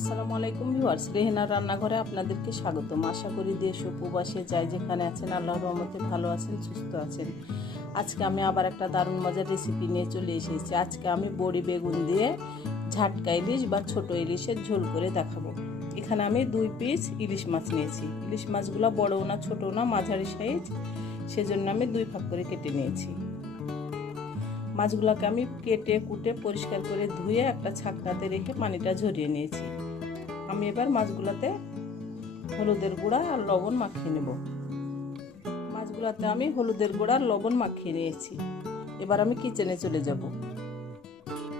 আসসালামু আলাইকুম ভিউয়ার্স, রেহেনা রান্নাঘরে আপনাদেরকে স্বাগতম। আশা করি দেশ ও প্রবাসে যাই যেখানে আছেন আল্লাহর রহমতে ভালো আছেন, সুস্থ আছেন। আজকে আমি আবার একটা দারুণ মজার রেসিপি নিয়ে চলে এসেছি। আজকে আমি বড়ি বেগুন দিয়ে ঝাটকা ইলিশ বা ছোট ইলিশের ঝোল করে দেখাবো। এখানে আমি দুই পিস ইলিশ মাছ নিয়েছি। ইলিশ মাছগুলো বড়ও না, ছোটও না, মাঝারি সাইজ সেজন্য আমি দুই ভাগ করে কেটে নিয়েছি। মাছগুলোকে আমি কেটে কুটে পরিষ্কার করে ধুয়ে একটা ছাকনাতে রেখে পানিটা ঝরিয়ে নিয়েছি। আমি এবার মাছগুলোতে হলুদের গুঁড়া আর লবণ মাখিয়ে নেব। মাছগুলোতে আমি হলুদের গুঁড়া আর লবণ মাখিয়ে নিয়েছি। এবার আমি কিচেনে চলে যাব।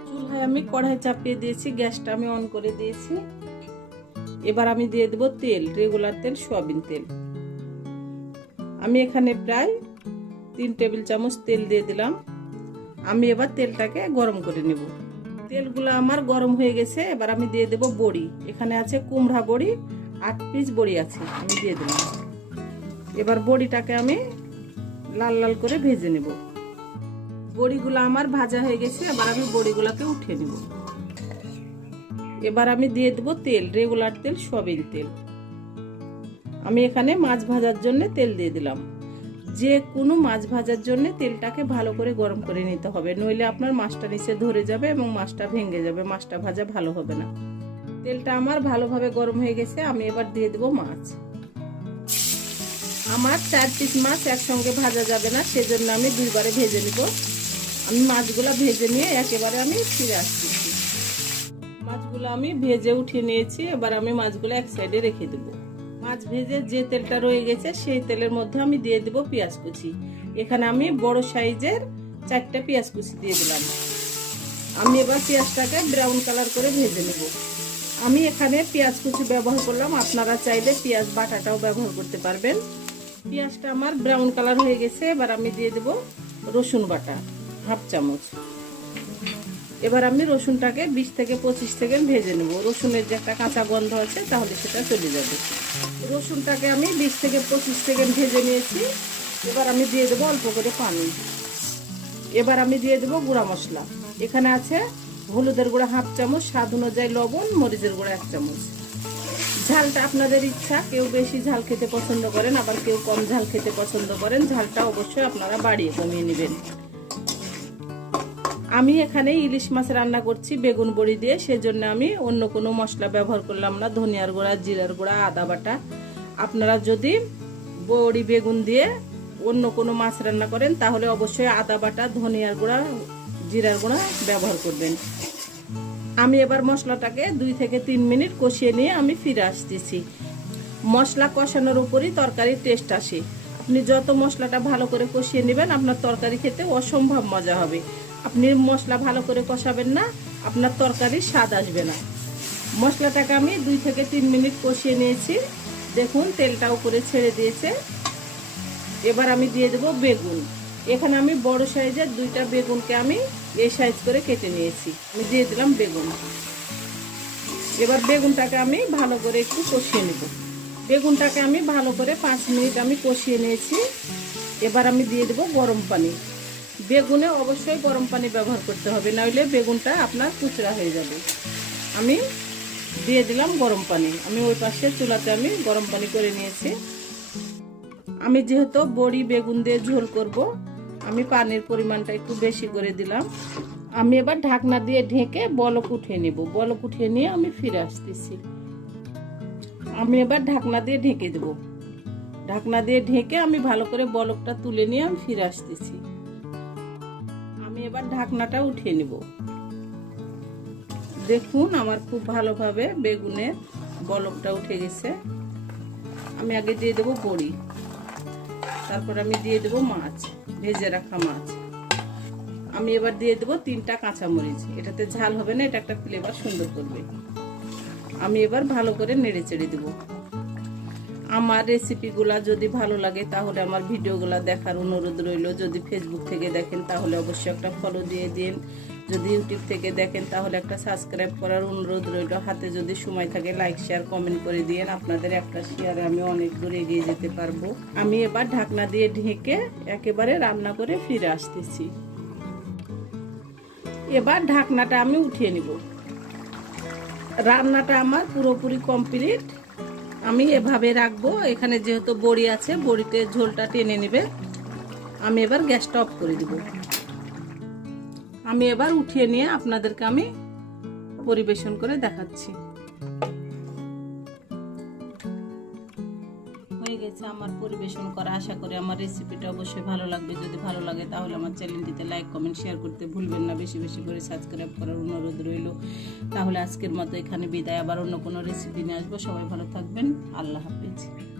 চুলহায় আমি কড়াই চাপিয়ে দিয়েছি, গ্যাসটা আমি অন করে দিয়েছি। এবার আমি দিয়ে দেবো তেল রেগুলার তেল, সয়াবিন তেল। আমি এখানে প্রায় তিন টেবিল চামচ তেল দিয়ে দিলাম। আমি এবার তেলটাকে গরম করে নেব। তেলগুলো আমার গরম হয়ে গেছে, এবার আমি দিয়ে দেব বড়ি। এখানে আছে কুমড়া বড়ি, আট পিস বড়ি আছে, আমি দিয়ে দিলাম এবার বড়িটাকে আমি লাল লাল করে ভেজে নেব। বড়িগুলো আমার ভাজা হয়ে গেছে, এবার আমি বড়িগুলোকে উঠিয়ে নেব। এবার আমি দিয়ে দেবো তেল, রেগুলার তেল, সয়াবিন তেল। আমি এখানে মাছ ভাজার জন্য তেল দিয়ে দিলাম। যে কোনো মাছ ভাজার জন্য তেলটাকে ভালো করে গরম করে নিতে হবে। নইলে আপনার মাছটা নিচে ধরে যাবে এবং মাছটা ভেঙে যাবে, মাছটা ভাজা ভালো হবে না। তেলটা আমার ভালোভাবে গরম হয়ে গেছে, আমি এবার দিয়ে দেবো মাছ। আমার চার পিস মাছ একসঙ্গে ভাজা যাবে না, সেজন্য আমি দুইবারে ভেজে নিব। আমি মাছগুলো ভেজে নিয়ে একেবারে আমি ফিরে আসতেছি। মাছগুলো আমি ভেজে উঠিয়ে নিয়েছি, এবার আমি মাছগুলো এক সাইডে রেখে দেবো। মাছ ভেজে যে তেলটা রয়ে গেছে, সেই তেলের মধ্যে আমি দিয়ে দেবো পেঁয়াজ কুচি। এখানে আমি বড় সাইজের চারটা পেঁয়াজ কুচি দিয়ে দিলাম। আমি এবার পেঁয়াজটাকে ব্রাউন কালার করে ভেজে নেব। আমি এখানে পেঁয়াজ কুচি ব্যবহার করলাম। আপনারা চাইলে পেঁয়াজ বাটাটাও ব্যবহার করতে পারবেন। পেঁয়াজটা আমার ব্রাউন কালার হয়ে গেছে। এবার আমি দিয়ে দেব রসুন বাটা, হাফ চামচ। এবার আমি রসুনটাকে বিশ থেকে পঁচিশ সেকেন্ড ভেজে নেব। রসুনের যে একটা কাঁচা গন্ধ আছে, তাহলে সেটা চলে যাবে। রসুনটাকে আমি বিশ থেকে পঁচিশ সেকেন্ড ভেজে নিয়েছি। এবার আমি দিয়ে দেবো অল্প করে পানি। এবার আমি দিয়ে দেবো গুঁড়া মশলা। এখানে আছে হলুদের গুঁড়া হাফ চামচ, স্বাদ অনুযায়ী লবণ, মরিচের গুঁড়া এক চামচ। ঝালটা আপনাদের ইচ্ছা, কেউ বেশি ঝাল খেতে পছন্দ করেন, আবার কেউ কম ঝাল খেতে পছন্দ করেন, ঝালটা অবশ্যই আপনারা বাড়িয়ে কমিয়ে নেবেন। আমি এখানে ইলিশ মাছ রান্না করছি, বেগুন বড়ি দিয়ে। সেজন্য আমি অন্য কোনো মশলা ব্যবহার করলাম না, ধনিয়ার গুঁড়া, জিরার গুঁড়া, আদা বাটা। আপনারা যদি বড়ি, বেগুন দিয়ে অন্য কোনো মাছ রান্না করেন, তাহলে অবশ্যই আদা বাটা, ধনিয়ার গুঁড়া, জিরার গুঁড়া ব্যবহার করবেন। আমি এবার মশলাটাকে দুই থেকে তিন মিনিট কষিয়ে নিয়ে আমি ফিরে আসতেছি। মশলা কষানোর উপরই তরকারির টেস্ট আসে। আপনি যত মশলাটা ভালো করে কষিয়ে নেবেন, আপনার তরকারি খেতে অসম্ভব মজা হবে। আপনি মশলা ভালো করে কষাবেন না, আপনার তরকারির স্বাদ আসবে না। মশলাটাকে আমি দুই থেকে তিন মিনিট কষিয়ে নিয়েছি। দেখুন, তেলটা উপরে ছেড়ে দিয়েছে। এবার আমি দিয়ে দেবো বেগুন। এখানে আমি বড় সাইজের দুইটা বেগুনকে আমি এই সাইজ করে কেটে নিয়েছি। আমি দিয়ে দিলাম বেগুন। এবার বেগুনটাকে আমি ভালো করে একটু কষিয়ে নেব। বেগুনটাকে আমি ভালো করে পাঁচ মিনিট আমি কষিয়ে নিয়েছি। এবার আমি দিয়ে দেবো গরম পানি। বেগুনে অবশ্যই গরম পানি ব্যবহার করতে হবে নইলে বেগুনটা আপনার কুচরা হয়ে যাবে। আমি দিয়ে দিলাম গরম পানি। আমি ওই পাশে চুলাতে আমি গরম পানি করে নিয়েছি। আমি যেহেতু বড়ি বেগুন দিয়ে ঝোল করব, আমি পানির পরিমাণটা একটু বেশি করে দিলাম। আমি এবার ঢাকনা দিয়ে ঢেকে বলক উঠিয়ে নেব। বলক উঠিয়ে নিয়ে আমি ফিরে আসতেছি। আমি এবার ঢাকনা দিয়ে ঢেকে দেব। ঢাকনা দিয়ে ঢেকে আমি ভালো করে বলকটা তুলে নিয়ে আমি ফিরে আসতেছি। আমি এবার ঢাকনাটা উঠিয়ে নিব। দেখুন আমার খুব ভালোভাবে বেগুনের বলকটা উঠে গেছে। আমি আগে দিয়ে দেবো বড়ি, তারপর আমি দিয়ে দেবো মাছ, ভেজে রাখা মাছ। আমি এবার দিয়ে দেবো তিনটা কাঁচামরিচ। এটাতে ঝাল হবে না, এটা একটা ফ্লেভার সুন্দর করবে। আমি এবার ভালো করে নেড়ে চেড়ে দেবো। আমার রেসিপিগুলা যদি ভালো লাগে, তাহলে আমার ভিডিওগুলা দেখার অনুরোধ রইল। যদি ফেসবুক থেকে দেখেন, তাহলে অবশ্যই একটা ফলো দিয়ে দিন। যদি ইউটিউব থেকে দেখেন, তাহলে একটা সাবস্ক্রাইব করার অনুরোধ রইল। হাতে যদি সময় থাকে লাইক শেয়ার কমেন্ট করে দিন আপনাদের একটা শেয়ারে আমি অনেক দূর এগিয়ে যেতে পারব। আমি এবার ঢাকনা দিয়ে ঢেকে একেবারে রান্না করে ফিরে আসতেছি। এবার ঢাকনাটা আমি উঠিয়ে নিব। রান্নাটা আমার পুরোপুরি কমপ্লিট। আমি এভাবে রাখব। এখানে যেহেতু বড়ি আছে, বড়িতে ঝোলটা টেনে নেবে। আমি এবার গ্যাসটা অফ করে দিব। আমি এবার উঠিয়ে নিয়ে আপনাদেরকে আমি পরিবেশন করে দেখাচ্ছি। হয়ে গেছে আমার পরিবেশন করা, আশা করি আমার রেসিপিটা অবশ্যই ভালো লাগবে। যদি ভালো লাগে তাহলে আমার চ্যানেলটিতে লাইক কমেন্ট শেয়ার করতে ভুলবেন না। বেশি বেশি করে সাবস্ক্রাইব করার অনুরোধ রইল। তাহলে আজকের মতো এখানে বিদায়। আবার অন্য কোনো রেসিপি নিয়ে আসব। সবাই ভালো থাকবেন। আল্লাহ হাফিজ।